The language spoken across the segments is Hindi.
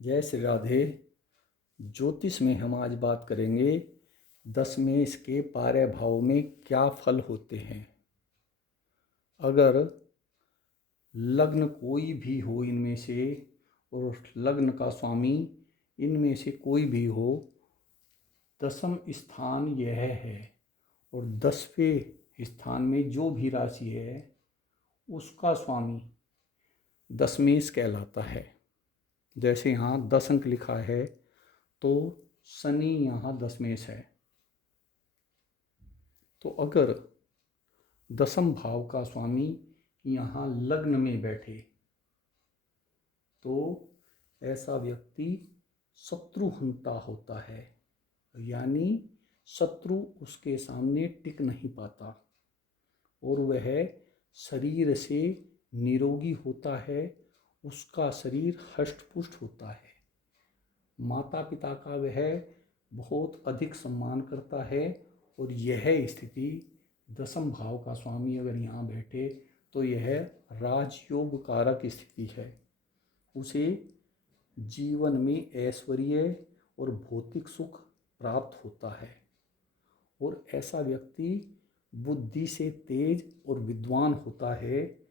जय श्री राधे। ज्योतिष में हम आज बात करेंगे दशमेश के पारय भाव में क्या फल होते हैं। अगर लग्न कोई भी हो इनमें से और लग्न का स्वामी इनमें से कोई भी हो, दशम स्थान यह है और 10वें स्थान में जो भी राशि है उसका स्वामी दशमेश कहलाता है। जैसे यहाँ 10 अंक लिखा है तो शनि यहाँ दशमेश है। तो अगर दशम भाव का स्वामी यहाँ लग्न में बैठे तो ऐसा व्यक्ति शत्रुहंता होता है, यानी शत्रु उसके सामने टिक नहीं पाता और वह शरीर से निरोगी होता है, उसका शरीर हष्ट-पुष्ट होता है। माता पिता का वह बहुत अधिक सम्मान करता है और यह स्थिति दशम भाव का स्वामी अगर यहाँ बैठे तो यह राजयोग कारक स्थिति है। उसे जीवन में ऐश्वर्य और भौतिक सुख प्राप्त होता है और ऐसा व्यक्ति बुद्धि से तेज और विद्वान होता है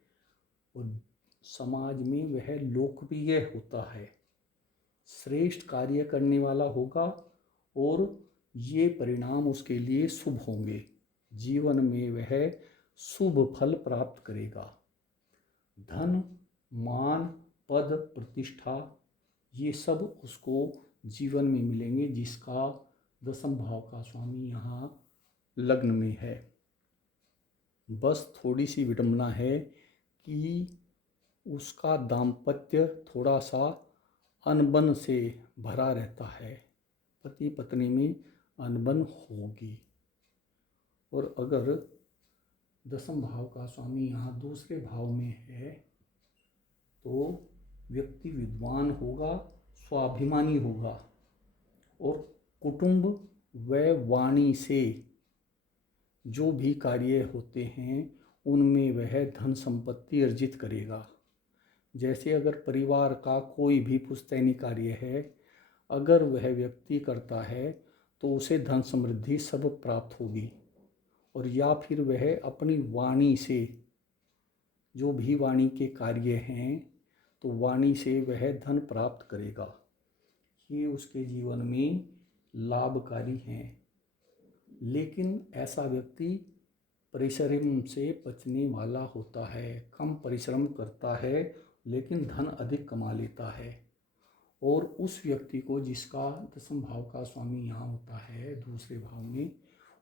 और समाज में वह लोकप्रिय होता है, श्रेष्ठ कार्य करने वाला होगा और ये परिणाम उसके लिए शुभ होंगे। जीवन में वह शुभ फल प्राप्त करेगा। धन, मान, पद, प्रतिष्ठा ये सब उसको जीवन में मिलेंगे जिसका दशम भाव का स्वामी यहाँ लग्न में है। बस थोड़ी सी विडंबना है कि उसका दाम्पत्य थोड़ा सा अनबन से भरा रहता है, पति पत्नी में अनबन होगी। और अगर दशम भाव का स्वामी यहाँ दूसरे भाव में है तो व्यक्ति विद्वान होगा, स्वाभिमानी होगा और कुटुंब व वाणी से जो भी कार्य होते हैं उनमें वह धन संपत्ति अर्जित करेगा। जैसे अगर परिवार का कोई भी पुश्तैनी कार्य है, अगर वह व्यक्ति करता है तो उसे धन समृद्धि सब प्राप्त होगी और या फिर वह अपनी वाणी से जो भी वाणी के कार्य हैं तो वाणी से वह धन प्राप्त करेगा। ये उसके जीवन में लाभकारी हैं। लेकिन ऐसा व्यक्ति परिश्रम से बचने वाला होता है, कम परिश्रम करता है लेकिन धन अधिक कमा लेता है। और उस व्यक्ति को जिसका दशम भाव का स्वामी यहाँ होता है दूसरे भाव में,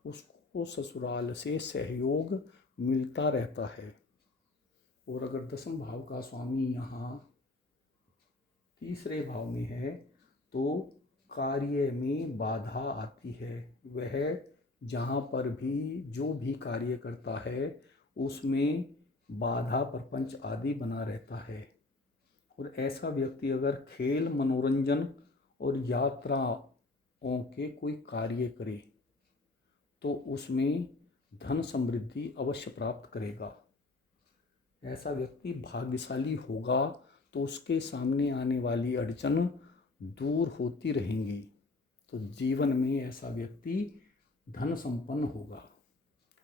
उसको ससुराल से सहयोग मिलता रहता है। और अगर दशम भाव का स्वामी यहाँ तीसरे भाव में है तो कार्य में बाधा आती है। वह जहाँ पर भी जो भी कार्य करता है उसमें बाधा प्रपंच आदि बना रहता है। और ऐसा व्यक्ति अगर खेल, मनोरंजन और यात्राओं के कोई कार्य करे तो उसमें धन समृद्धि अवश्य प्राप्त करेगा। ऐसा व्यक्ति भाग्यशाली होगा तो उसके सामने आने वाली अड़चन दूर होती रहेंगी। तो जीवन में ऐसा व्यक्ति धन संपन्न होगा।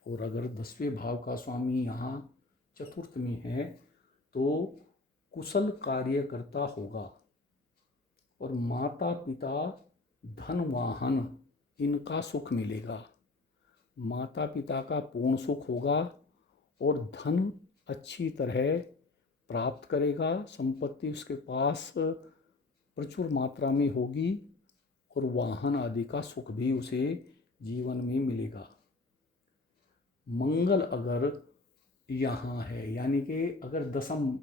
और अगर 10वें भाव का स्वामी यहाँ चतुर्थ में है तो कुशल कार्य करता होगा और माता पिता, धन, वाहन इनका सुख मिलेगा। माता पिता का पूर्ण सुख होगा और धन अच्छी तरह प्राप्त करेगा, संपत्ति उसके पास प्रचुर मात्रा में होगी और वाहन आदि का सुख भी उसे जीवन में मिलेगा। मंगल अगर यहाँ है, यानी कि अगर दशम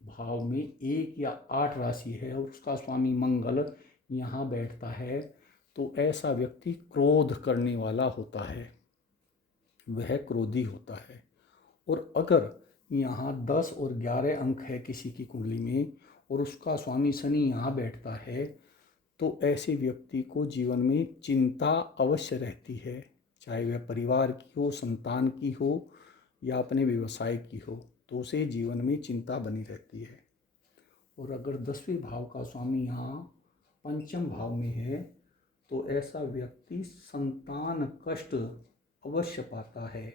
भाव में 1 या 8 राशि है और उसका स्वामी मंगल यहाँ बैठता है तो ऐसा व्यक्ति क्रोध करने वाला होता है, वह क्रोधी होता है। और अगर यहाँ 10 और 11 अंक है किसी की कुंडली में और उसका स्वामी शनि यहाँ बैठता है तो ऐसे व्यक्ति को जीवन में चिंता अवश्य रहती है, चाहे वह परिवार की हो, संतान की हो या अपने व्यवसाय की हो, तो उसे जीवन में चिंता बनी रहती है। और अगर 10वें भाव का स्वामी यहाँ पंचम भाव में है तो ऐसा व्यक्ति संतान कष्ट अवश्य पाता है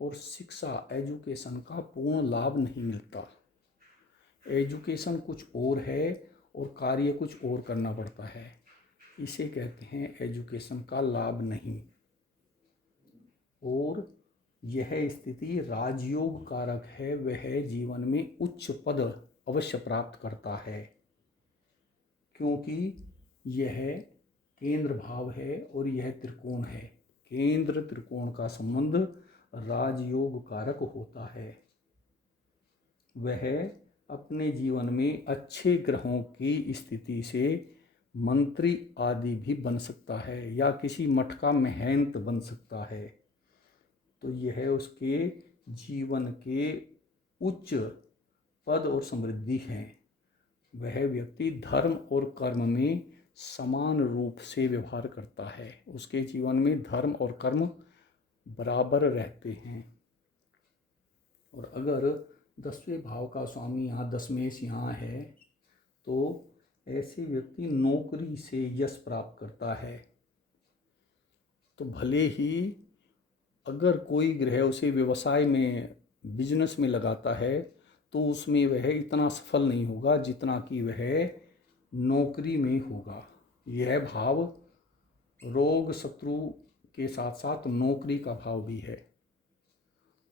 और शिक्षा एजुकेशन का पूर्ण लाभ नहीं मिलता। एजुकेशन कुछ और है और कार्य कुछ और करना पड़ता है, इसे कहते हैं एजुकेशन का लाभ नहीं। और यह स्थिति राजयोग कारक है, वह जीवन में उच्च पद अवश्य प्राप्त करता है, क्योंकि यह केंद्र भाव है और यह त्रिकोण है। केंद्र त्रिकोण का संबंध राजयोग कारक होता है। वह अपने जीवन में अच्छे ग्रहों की स्थिति से मंत्री आदि भी बन सकता है या किसी मठ का महंत बन सकता है। तो यह उसके जीवन के उच्च पद और समृद्धि है। वह व्यक्ति धर्म और कर्म में समान रूप से व्यवहार करता है, उसके जीवन में धर्म और कर्म बराबर रहते हैं। और अगर 10वें भाव का स्वामी यहाँ दशमेश यहाँ है तो ऐसे व्यक्ति नौकरी से यश प्राप्त करता है। तो भले ही अगर कोई ग्रह उसे व्यवसाय में बिजनेस में लगाता है तो उसमें वह इतना सफल नहीं होगा जितना कि वह नौकरी में होगा। यह भाव रोग शत्रु के साथ साथ नौकरी का भाव भी है।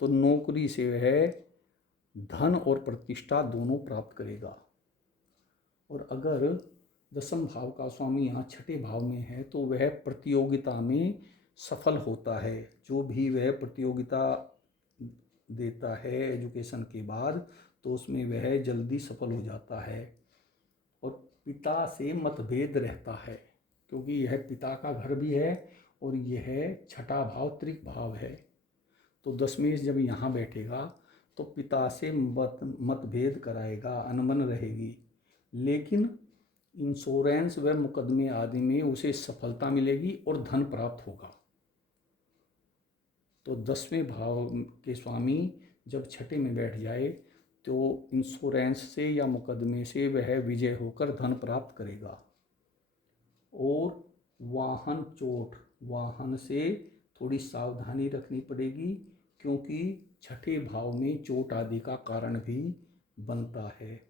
तो नौकरी से वह धन और प्रतिष्ठा दोनों प्राप्त करेगा। और अगर 10वें भाव का स्वामी यहाँ 6ठे भाव में है तो वह प्रतियोगिता में सफल होता है। जो भी वह प्रतियोगिता देता है एजुकेशन के बाद तो उसमें वह जल्दी सफल हो जाता है। और पिता से मतभेद रहता है, क्योंकि यह पिता का घर भी है और यह 6ठा भाव त्रिक भाव है। तो दशमेश जब यहाँ बैठेगा तो पिता से मतभेद कराएगा, अनबन रहेगी, लेकिन इंश्योरेंस व मुकदमे आदि में उसे सफलता मिलेगी और धन प्राप्त होगा। तो 10वें भाव के स्वामी जब 6ठे में बैठ जाए तो इंश्योरेंस से या मुकदमे से वह विजय होकर धन प्राप्त करेगा। और वाहन चोट, वाहन से थोड़ी सावधानी रखनी पड़ेगी, क्योंकि 6ठे भाव में चोट आदि का कारण भी बनता है।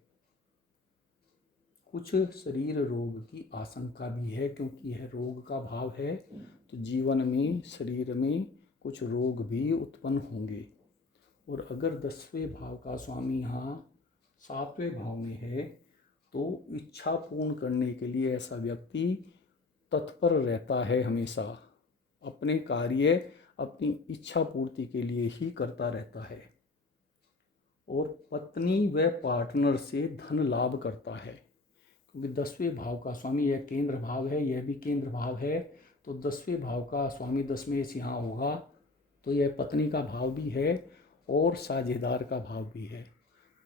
कुछ शरीर रोग की आशंका भी है, क्योंकि यह रोग का भाव है तो जीवन में शरीर में कुछ रोग भी उत्पन्न होंगे। और अगर 10वें भाव का स्वामी यहाँ 7वें भाव में है तो इच्छा पूर्ण करने के लिए ऐसा व्यक्ति तत्पर रहता है, हमेशा अपने कार्य अपनी इच्छा पूर्ति के लिए ही करता रहता है। और पत्नी व पार्टनर से धन लाभ करता है, क्योंकि 10वें भाव का स्वामी यह केंद्र भाव है, यह भी केंद्र भाव है। तो 10वें भाव का स्वामी दशमेश यहाँ होगा तो यह पत्नी का भाव भी है और साझेदार का भाव भी है।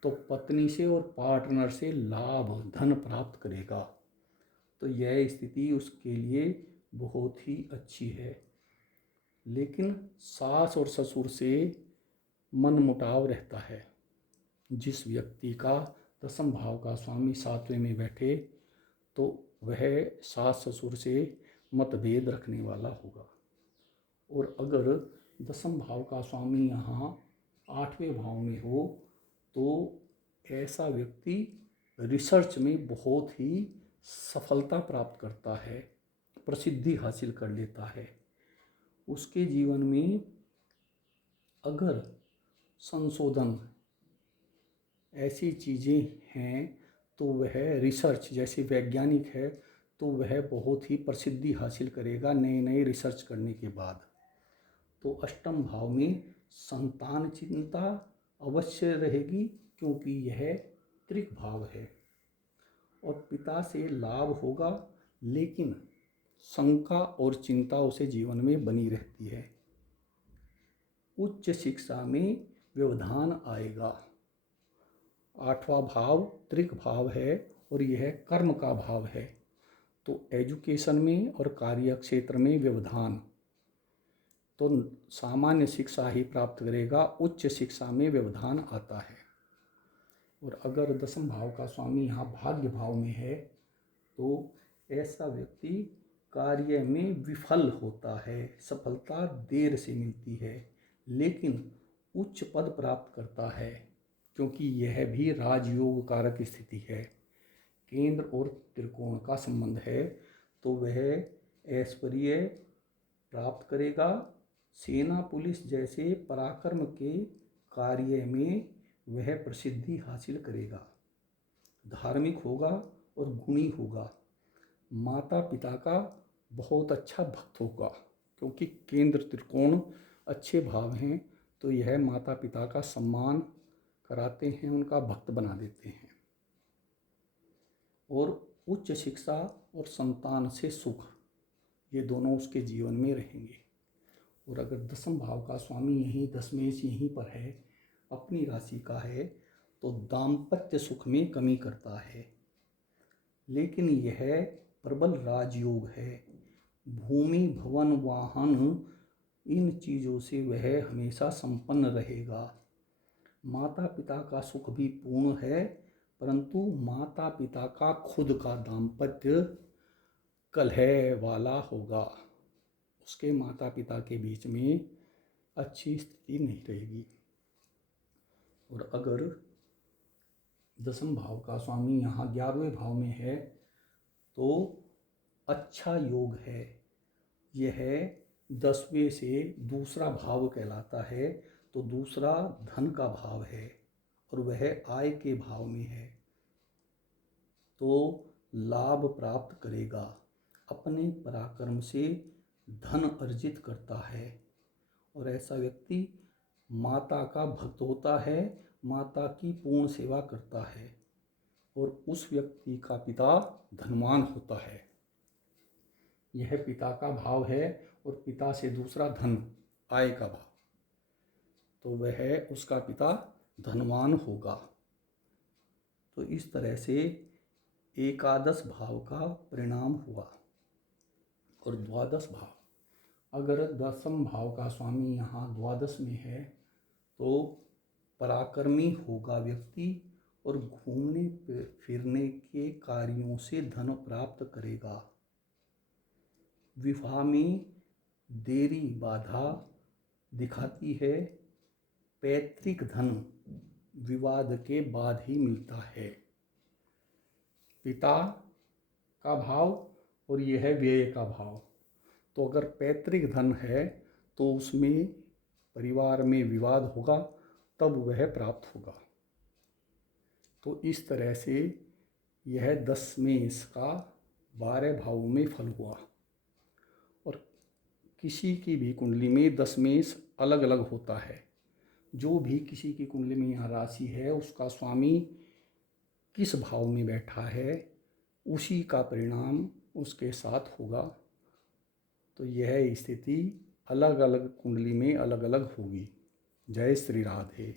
तो पत्नी से और पार्टनर से लाभ धन प्राप्त करेगा। तो यह स्थिति उसके लिए बहुत ही अच्छी है। लेकिन सास और ससुर से मनमुटाव रहता है। जिस व्यक्ति का 10वें भाव का स्वामी 7वें में बैठे तो वह सास ससुर से मतभेद रखने वाला होगा। और अगर 10वें भाव का स्वामी यहाँ 8वें भाव में हो तो ऐसा व्यक्ति रिसर्च में बहुत ही सफलता प्राप्त करता है, प्रसिद्धि हासिल कर लेता है। उसके जीवन में अगर संशोधन ऐसी चीज़ें हैं तो वह रिसर्च जैसे वैज्ञानिक है तो वह बहुत ही प्रसिद्धि हासिल करेगा नए नए रिसर्च करने के बाद। तो 8वें भाव में संतान चिंता अवश्य रहेगी, क्योंकि यह त्रिक भाव है। और पिता से लाभ होगा, लेकिन शंका और चिंता उसे जीवन में बनी रहती है। उच्च शिक्षा में व्यवधान आएगा। 8वां भाव त्रिक भाव है और यह कर्म का भाव है। तो एजुकेशन में और कार्य क्षेत्र में व्यवधान, तो सामान्य शिक्षा ही प्राप्त करेगा, उच्च शिक्षा में व्यवधान आता है। और अगर दसम भाव का स्वामी यहाँ भाग्य भाव में है तो ऐसा व्यक्ति कार्य में विफल होता है, सफलता देर से मिलती है, लेकिन उच्च पद प्राप्त करता है, क्योंकि यह भी राजयोग कारक स्थिति है। केंद्र और त्रिकोण का संबंध है, तो वह ऐश्वर्य प्राप्त करेगा। सेना पुलिस जैसे पराक्रम के कार्य में वह प्रसिद्धि हासिल करेगा। धार्मिक होगा और गुणी होगा। माता पिता का बहुत अच्छा भक्त होगा, क्योंकि केंद्र त्रिकोण अच्छे भाव हैं, तो यह माता पिता का सम्मान कराते हैं, उनका भक्त बना देते हैं। और उच्च शिक्षा और संतान से सुख, ये दोनों उसके जीवन में रहेंगे। और अगर दसम भाव का स्वामी यहीं दशमेश यहीं पर है, अपनी राशि का है, तो दाम्पत्य सुख में कमी करता है, लेकिन यह प्रबल राजयोग है। भूमि भवन वाहन इन चीज़ों से वह हमेशा संपन्न रहेगा। माता पिता का सुख भी पूर्ण है, परंतु माता पिता का खुद का दाम्पत्य कलह वाला होगा। उसके माता पिता के बीच में अच्छी स्थिति नहीं रहेगी। और अगर दसम भाव का स्वामी यहाँ 11वें भाव में है तो अच्छा योग है। यह 10वें से दूसरा भाव कहलाता है, तो दूसरा धन का भाव है और वह आय के भाव में है, तो लाभ प्राप्त करेगा। अपने पराक्रम से धन अर्जित करता है और ऐसा व्यक्ति माता का भक्त होता है, माता की पूर्ण सेवा करता है, और उस व्यक्ति का पिता धनवान होता है। यह पिता का भाव है और पिता से दूसरा धन, आय का भाव, तो वह उसका पिता धनवान होगा। तो इस तरह से एकादश भाव का परिणाम हुआ। और द्वादश भाव, अगर दसम भाव का स्वामी यहाँ द्वादश में है तो पराक्रमी होगा व्यक्ति और घूमने फिरने के कार्यों से धन प्राप्त करेगा। विवाह में देरी बाधा दिखाती है। पैतृक धन विवाद के बाद ही मिलता है। पिता का भाव और यह व्यय का भाव, तो अगर पैतृक धन है तो उसमें परिवार में विवाद होगा, तब वह प्राप्त होगा। तो इस तरह से यह दशमेश का 12 भावों में फल हुआ। और किसी की भी कुंडली में दशमेश अलग अलग होता है। जो भी किसी की कुंडली में यहाँ राशि है, उसका स्वामी किस भाव में बैठा है, उसी का परिणाम उसके साथ होगा। तो यह स्थिति अलग अलग कुंडली में अलग अलग होगी। जय श्री राधे।